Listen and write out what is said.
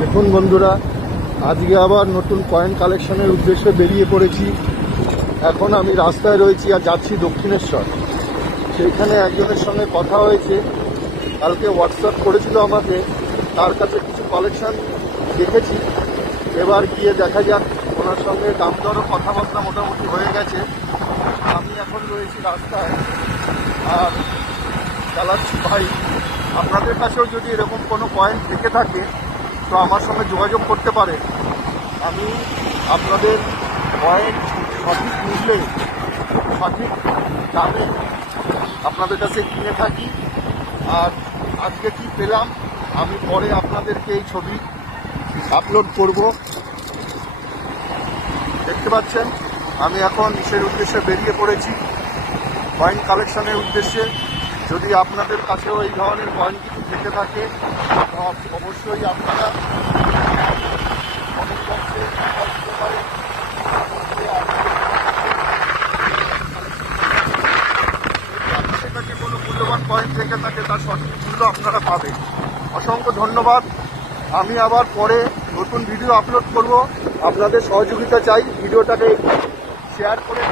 দেখুন বন্ধুরা, আজকে আবার নতুন কয়েন কালেকশনের উদ্দেশ্যে বেরিয়ে পড়েছি। এখন আমি রাস্তায় রয়েছি আর যাচ্ছি দক্ষিণেশ্বর। সেইখানে একজনের সঙ্গে কথা হয়েছে, কালকে হোয়াটসঅ্যাপ করেছিল আমাকে, তার কাছে কিছু কালেকশন দেখেছি। এবার গিয়ে দেখা যাক, ওনার সঙ্গে দাম দরও কথাবার্তা মোটামুটি হয়ে গেছে। আমি এখন রয়েছি রাস্তায় আর চালাচ্ছি বাইক। আপনাদের কাছেও যদি এরকম কোনো কয়েন থেকে থাকে তো আমার সঙ্গে যোগাযোগ করতে পারেন। আমি আপনাদের কয়েন সঠিক মূল্যে সঠিক দামে আপনাদের কাছে কিনে থাকি। আর আজকে কি পেলাম আমি পরে আপনাদেরকে এই ছবি আপলোড করব। দেখতে পাচ্ছেন আমি এখন ইসের উদ্দেশ্যে বেরিয়ে পড়েছি, কয়েন কালেকশনের উদ্দেশ্যে। যদি আপনাদের কাছেও এই ধরনের কয়েন কিছু থেকে থাকে তো অবশ্যই আপনারা কমেন্ট বক্সে দিতে পারেন। আপনাদের কাছে কোনো মূল্যবান কয়েন থেকে থাকে তার সঠিক মূল্য আপনারা পাবেন। অসংখ্য ধন্যবাদ। আমি আবার পরে নতুন ভিডিও আপলোড করব। আপনাদের সহযোগিতা চাই, ভিডিওটাকে শেয়ার করে